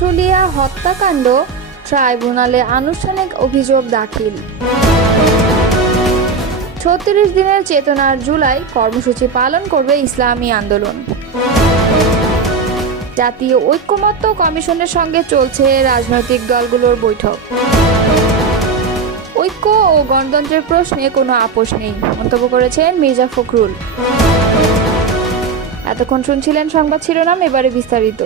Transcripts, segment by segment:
আশুলিয়া হত্যাকাণ্ড ট্রাইব্যুনালে আনুষ্ঠানিক অভিযোগ দাখিল। ৩৬ দিনের চেতনার জুলাই কর্মসূচি পালন করবে ইসলামী আন্দোলন। জাতীয় ঐকমত্য কমিশনের সঙ্গে চলছে রাজনৈতিক দলগুলোর বৈঠক। ঐক্য ও গণতন্ত্রের প্রশ্নে কোনো আপোষ নেই, মন্তব্য করেছেন মির্জা ফখরুল। এতক্ষণ শুনছিলেন সংবাদ শিরোনাম, এবারে বিস্তারিত।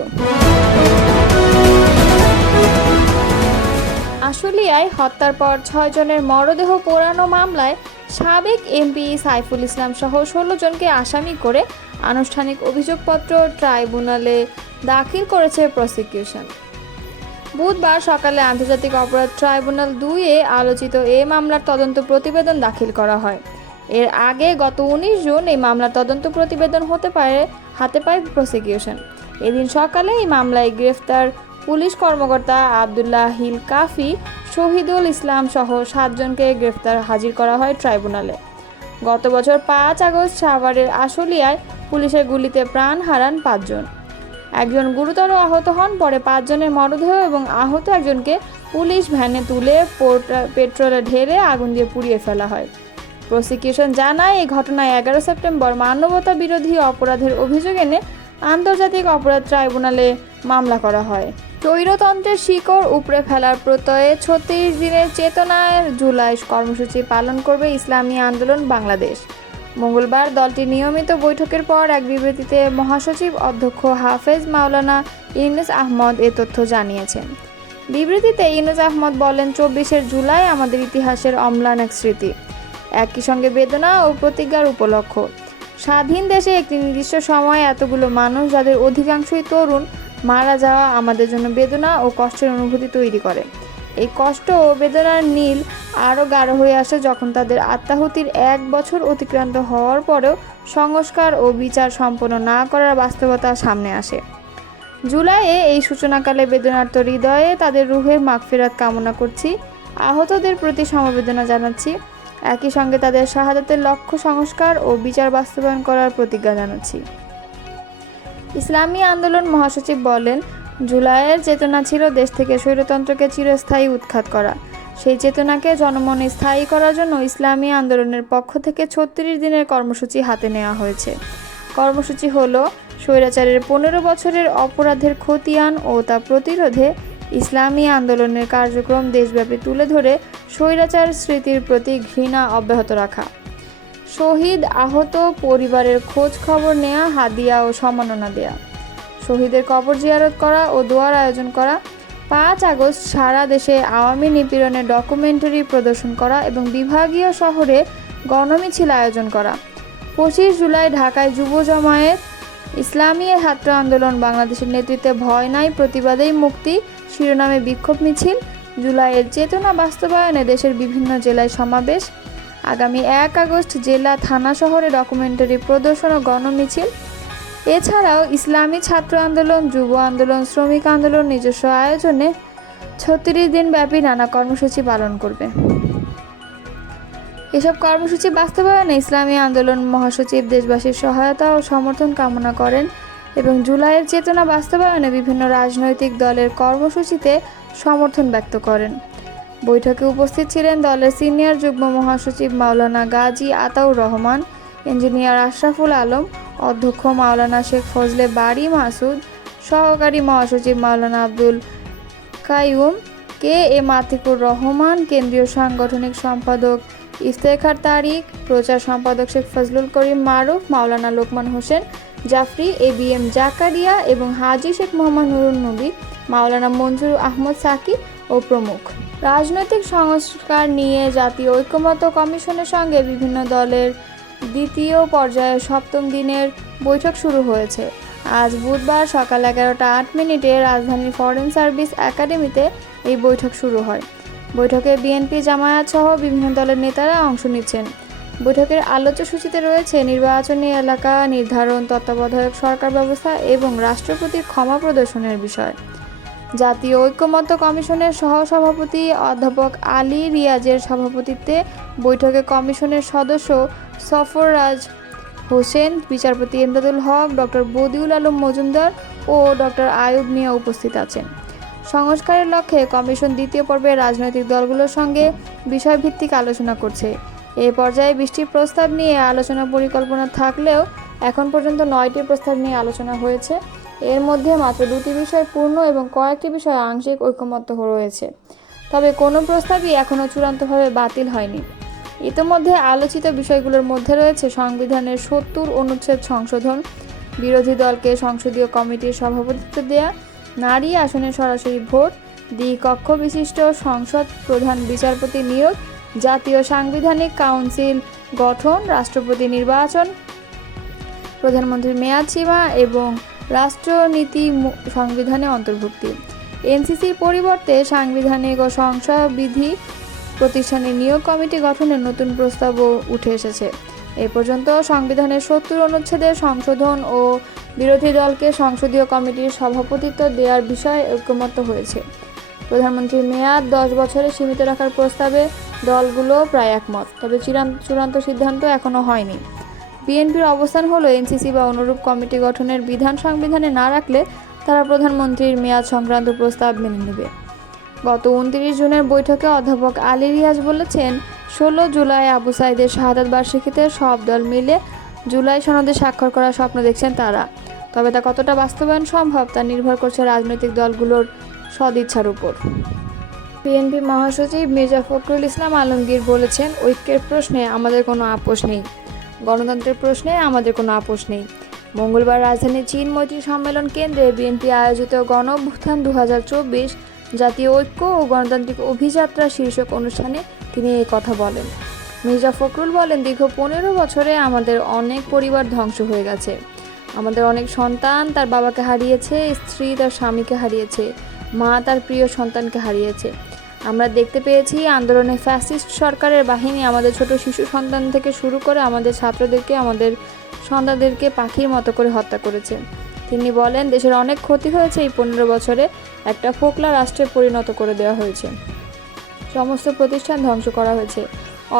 আশুলিয়ায় হত্যার পর ৬ জনের মরদেহ পোড়ানো মামলায় সাবেক এমপি সাইফুল ইসলাম সহ ১৬ জনকে আসামি করে আনুষ্ঠানিক অভিযোগপত্র ট্রাইব্যুনালে দাখিল করেছে প্রসিকিউশন। বুধবার সকালে আন্তর্জাতিক অপরাধ ট্রাইব্যুনাল ২-এ আলোচিত এ মামলার তদন্ত প্রতিবেদন দাখিল করা হয়। এর আগে গত ১৯ জুন এই মামলার তদন্ত প্রতিবেদন হাতে পায় প্রসিকিউশন। এদিন সকালে এই মামলায় গ্রেফতার পুলিশ কর্মকর্তা আবদুল্লাহ হিল কাফি, শহীদুল ইসলাম সহ ৭ জনকে হাজির করা হয় ট্রাইব্যুনালে। গত বছর ৫ আগস্ট সাভারের আশুলিয়ায় পুলিশের গুলিতে প্রাণ হারান ৫ জন। একজন গুরুতর আহত হন। পরে ৫ জনের মরদেহ এবং আহত একজনকে পুলিশ ভ্যানে তুলে পেট্রোলে ঢেলে আগুন দিয়ে পুড়িয়ে ফেলা হয়। প্রসিকিউশন জানায়, এই ঘটনায় ১১ সেপ্টেম্বর মানবতা বিরোধী অপরাধের অভিযোগ এনে আন্তর্জাতিক অপরাধ ট্রাইব্যুনালে মামলা করা হয়। স্বৈরতন্ত্রের শিকড় উপড়ে ফেলার প্রত্যয়ে ৩৬ দিনের চেতনার জুলাই কর্মসূচি পালন করবে ইসলামী আন্দোলন বাংলাদেশ। মঙ্গলবার দলটির নিয়মিত বৈঠকের পর এক বিবৃতিতে মহাসচিব অধ্যক্ষ হাফেজ মাওলানা ইউনুস আহমদ এ তথ্য জানিয়েছেন। বিবৃতিতে ইউনুস আহমদ বলেন, ২৪ জুলাই আমাদের ইতিহাসের অম্লান এক স্মৃতি, একই সঙ্গে বেদনা ও প্রতিজ্ঞার উপলক্ষ। স্বাধীন দেশে একটি নির্দিষ্ট সময়ে এতগুলো মানুষ, যাদের অধিকাংশই তরুণ, মারা যাওয়া আমাদের জন্য বেদনা ও কষ্টের অনুভূতি তৈরি করে। এই কষ্ট ও বেদনার নীল আরও গাঢ় হয়ে আসে যখন তাদের আত্মাহুতির ১ বছর অতিক্রান্ত হওয়ার পরেও সংস্কার ও বিচার সম্পন্ন না করার বাস্তবতা সামনে আসে। জুলাইয়ে এই সূচনাকালে বেদনার্ত হৃদয়ে তাদের রুহের মাগফিরাত কামনা করছি, আহতদের প্রতি সমবেদনা জানাচ্ছি, একই সঙ্গে তাদের শাহাদাতের লক্ষ্য সংস্কার ও বিচার বাস্তবায়ন করার প্রতিজ্ঞা জানাচ্ছি। ইসলামী আন্দোলন মহাসচিব বলেন, জুলাইয়ের চেতনা ছিল দেশ থেকে স্বৈরতন্ত্রকে চিরস্থায়ী উৎখাত করা। সেই চেতনাকে জনমনে স্থায়ী করার জন্য ইসলামী আন্দোলনের পক্ষ থেকে ৩৬ দিনের কর্মসূচি হাতে নেওয়া হয়েছে। কর্মসূচি হলো স্বৈরাচারের ১৫ বছরের অপরাধের খতিয়ান ও তা প্রতিরোধে ইসলামী আন্দোলনের কার্যক্রম দেশব্যাপী তুলে ধরে স্বৈরাচার স্মৃতির প্রতি ঘৃণা অব্যাহত রাখা, শহীদ আহত পরিবারের খোঁজ খবর নেওয়া, হাদিয়া ও সম্মাননা দেয়া, শহীদের কবর জিয়ারত করা ও দোয়ার আয়োজন করা, ৫ আগস্ট সারা দেশে আওয়ামী নিপীড়নের ডকুমেন্টারি প্রদর্শন করা এবং বিভাগীয় শহরে গণমিছিল আয়োজন করা, ২৫ জুলাই ঢাকায় যুব জামায়াত ইসলামী ছাত্র আন্দোলন বাংলাদেশের নেতৃত্বে ভয় নাই, প্রতিবাদেই মুক্তি শিরোনামে বিক্ষোভ মিছিল, জুলাইয়ের চেতনা বাস্তবায়নে দেশের বিভিন্ন জেলায় সমাবেশ, আগামী ১ আগস্ট জেলা থানা শহরে ডকুমেন্টারি প্রদর্শন ও গণমিছিল। এছাড়াও ইসলামী ছাত্র আন্দোলন, যুব আন্দোলন, শ্রমিক আন্দোলন নিজস্ব আয়োজনে ৩৬ দিনব্যাপী নানা কর্মসূচি পালন করবে। এসব কর্মসূচি বাস্তবায়নে ইসলামী আন্দোলন মহাসচিব দেশবাসীর সহায়তা ও সমর্থন কামনা করেন এবং জুলাইয়ের চেতনা বাস্তবায়নে বিভিন্ন রাজনৈতিক দলের কর্মসূচিতে সমর্থন ব্যক্ত করেন। বৈঠকে উপস্থিত ছিলেন দলের সিনিয়র যুগ্ম মহাসচিব মাওলানা গাজী আতাউর রহমান, ইঞ্জিনিয়ার আশরাফুল আলম, অধ্যক্ষ মাওলানা শেখ ফজলে বারী মাসুদ, সহকারী মহাসচিব মাওলানা আব্দুল কাইয়ুম, কে এম আতিকুর রহমান, কেন্দ্রীয় সাংগঠনিক সম্পাদক ইফতেখার তারিক, প্রচার সম্পাদক শেখ ফজলুল করিম মারুফ, মাওলানা লোকমান হোসেন জাফরি, ABM জাকারিয়া এবং হাজী শেখ মোহাম্মদ নুরুন নবী, মাওলানা মঞ্জুর আহমদ সাকি ও প্রমুখ। রাজনৈতিক সংস্কার নিয়ে জাতীয় ঐকমত্য কমিশনের সঙ্গে বিভিন্ন দলের দ্বিতীয় পর্যায়ে ৭ম দিনের বৈঠক শুরু হয়েছে। আজ বুধবার সকাল ১১টা ৮ মিনিটে রাজধানীর ফরেন সার্ভিস একাডেমিতে এই বৈঠক শুরু হয়। বৈঠকে বিএনপি, জামায়াত সহ বিভিন্ন দলের নেতারা অংশ নিচ্ছেন। বৈঠকের আলোচ্যসূচিতে রয়েছে নির্বাচনী এলাকা নির্ধারণ, তত্ত্বাবধায়ক সরকার ব্যবস্থা এবং রাষ্ট্রপতির ক্ষমা প্রদর্শনের বিষয়। জাতীয় ঐকমত্য কমিশনের সহসভাপতি অধ্যাপক আলী রিয়াজের সভাপতিত্বে বৈঠকে কমিশনের সদস্য সফররাজ হোসেন, বিচারপতি এমদাদুল হক, ডক্টর বদিউল আলম মজুমদার ও ডক্টর আয়ুব মিয়া উপস্থিত আছেন। সংস্কারের লক্ষ্যে কমিশন দ্বিতীয় পর্বে রাজনৈতিক দলগুলোর সঙ্গে বিষয়ভিত্তিক আলোচনা করছে। এই পর্যায়ে 20টি প্রস্তাব নিয়ে আলোচনা পরিকল্পনা থাকলেও এখন পর্যন্ত 9টি প্রস্তাব নিয়ে আলোচনা হয়েছে। এর মধ্যে মাত্র 2টি বিষয় পূর্ণ এবং কয়েকটি বিষয়ে আংশিক ঐকমত্য রয়েছে। তবে কোনো প্রস্তাবই এখনও চূড়ান্তভাবে বাতিল হয়নি। ইতোমধ্যে আলোচিত বিষয়গুলোর মধ্যে রয়েছে সংবিধানের 70 অনুচ্ছেদ সংশোধন, বিরোধী দলকে সংসদীয় কমিটির সভাপতিত্ব দেয়া, নারী আসনে সরাসরি ভোট, দ্বিকক্ষ বিশিষ্ট সংসদ, প্রধান বিচারপতি নিয়োগ, জাতীয় সাংবিধানিক কাউন্সিল গঠন, রাষ্ট্রপতি নির্বাচন, প্রধানমন্ত্রীর মেয়াদ সীমা এবং রাষ্ট্রনীতি সংবিধানে অন্তর্ভুক্তি। এনসিসির পরিবর্তে সাংবিধানিক ও সংসদবিধি প্রতিষ্ঠানের নিয়োগ কমিটি গঠনের নতুন প্রস্তাবও উঠে এসেছে। এ পর্যন্ত সংবিধানের 70 অনুচ্ছেদের সংশোধন ও বিরোধী দলকে সংসদীয় কমিটির সভাপতিত্ব দেওয়ার বিষয়ে ঐকমত্য হয়েছে। প্রধানমন্ত্রীর মেয়াদ 10 বছরে সীমিত রাখার প্রস্তাবে দলগুলো প্রায় একমত, তবে চূড়ান্ত সিদ্ধান্ত এখনও হয়নি। বিএনপির অবস্থান হলো এনসিসি বা অনুরূপ কমিটি গঠনের বিধান সংবিধানে না রাখলে তারা প্রধানমন্ত্রীর মেয়াদ সংক্রান্ত প্রস্তাব মেনে নেবে। গত 29 জুনের বৈঠকে অধ্যাপক আলী রিয়াজ বলেছেন, 16 জুলাই আবু সাইদের শাহাদাত বার্ষিকীতে সব দল মিলে জুলাই সনদে স্বাক্ষর করার স্বপ্ন দেখছেন তারা। তবে তা কতটা বাস্তবায়ন সম্ভব তা নির্ভর করছে রাজনৈতিক দলগুলোর সদিচ্ছার উপর। বিএনপি মহাসচিব মির্জা ফখরুল ইসলাম আলমগীর বলেছেন, ঐক্যের প্রশ্নে আমাদের কোনো আপোষ নেই, গণতন্ত্রের প্রশ্নে আমাদের কোনো আপোষ নেই। মঙ্গলবার রাজধানীর চীন মৈত্রী সম্মেলন কেন্দ্রে বিএনপি আয়োজিত গণ অভ্যুত্থান 2024 জাতীয় ঐক্য ও গণতান্ত্রিক অভিযাত্রা শীর্ষক অনুষ্ঠানে তিনি এই কথা বলেন। মির্জা ফখরুল বলেন, দীর্ঘ 15 বছরে আমাদের অনেক পরিবার ধ্বংস হয়ে গেছে। আমাদের অনেক সন্তান তার বাবাকে হারিয়েছে, স্ত্রী তার স্বামীকে হারিয়েছে, মা তার প্রিয় সন্তানকে হারিয়েছে। আমরা দেখতে পেয়েছি আন্দোলনে ফ্যাসিস্ট সরকারের বাহিনী আমাদের ছোট শিশু সন্তান থেকে শুরু করে আমাদের ছাত্রদেরকে, আমাদের সন্তানদেরকে পাখির মতো করে হত্যা করেছে। তিনি বলেন, দেশের অনেক ক্ষতি হয়েছে। এই 15 বছরে একটা ফোকলা রাষ্ট্রে পরিণত করে দেওয়া হয়েছে। সমস্ত প্রতিষ্ঠান ধ্বংস করা হয়েছে,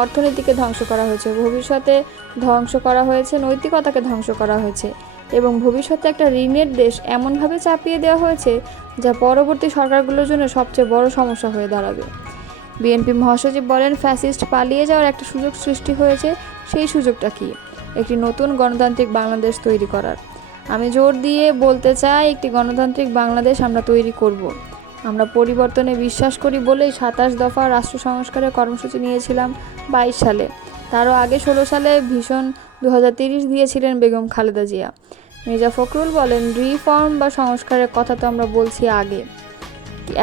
অর্থনীতিকে ধ্বংস করা হয়েছে, ভবিষ্যতে ধ্বংস করা হয়েছে, নৈতিকতাকে ধ্বংস করা হয়েছে এবং ভবিষ্যতে একটা ঋণের দেশ এমনভাবে চাপিয়ে দেওয়া হয়েছে যা পরবর্তী সরকারগুলোর জন্য সবচেয়ে বড় সমস্যা হয়ে দাঁড়াবে। বিএনপি মহাসচিব বলেন, ফ্যাসিস্ট পালিয়ে যাওয়ার একটা সুযোগ সৃষ্টি হয়েছে। সেই সুযোগটা কি? একটি নতুন গণতান্ত্রিক বাংলাদেশ তৈরি করার। আমি জোর দিয়ে বলতে চাই, একটি গণতান্ত্রিক বাংলাদেশ আমরা তৈরি করব। আমরা পরিবর্তনে বিশ্বাস করি বলেই 27 দফা রাষ্ট্র সংস্কারের কর্মসূচি নিয়েছিলাম 22 সালে। তারও আগে 16 সালে ভীষণ 2030 দিয়েছিলেন বেগম খালেদা জিয়া। মির্জা ফখরুল বলেন, রিফর্ম বা সংস্কারের কথা তো আমরা বলছি আগে।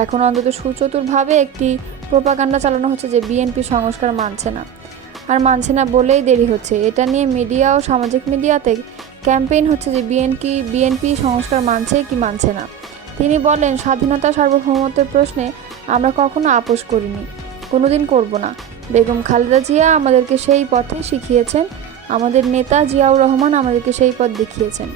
এখন অন্তত সুচতুরভাবে একটি প্রোপাগান্ডা চালানো হচ্ছে যে বিএনপি সংস্কার মানছে না, আর মানছে না বলেই দেরি হচ্ছে। এটা নিয়ে মিডিয়া ও সামাজিক মিডিয়াতে ক্যাম্পেইন হচ্ছে যে বিএনপি সংস্কার মানছে কি মানছে না। তিনি বলেন, স্বাধীনতা সার্বভৌমত্বের প্রশ্নে আমরা কখনো আপোষ করিনি, কোনোদিন করব না। বেগম খালেদা জিয়া আমাদেরকে সেই পথে শিখিয়েছেন, আমাদের নেতা জিয়াউর রহমান আমাদেরকে সেই পথ দেখিয়েছেন,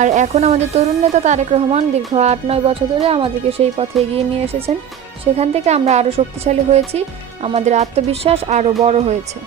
আর এখন আমাদের তরুণ নেতা তারেক রহমান দীর্ঘ 8-9 বছর ধরে আমাদেরকে সেই পথে এগিয়ে নিয়ে এসেছেন। সেখান থেকে আমরা আরও শক্তিশালী হয়েছি, আমাদের আত্মবিশ্বাস আরও বড় হয়েছে।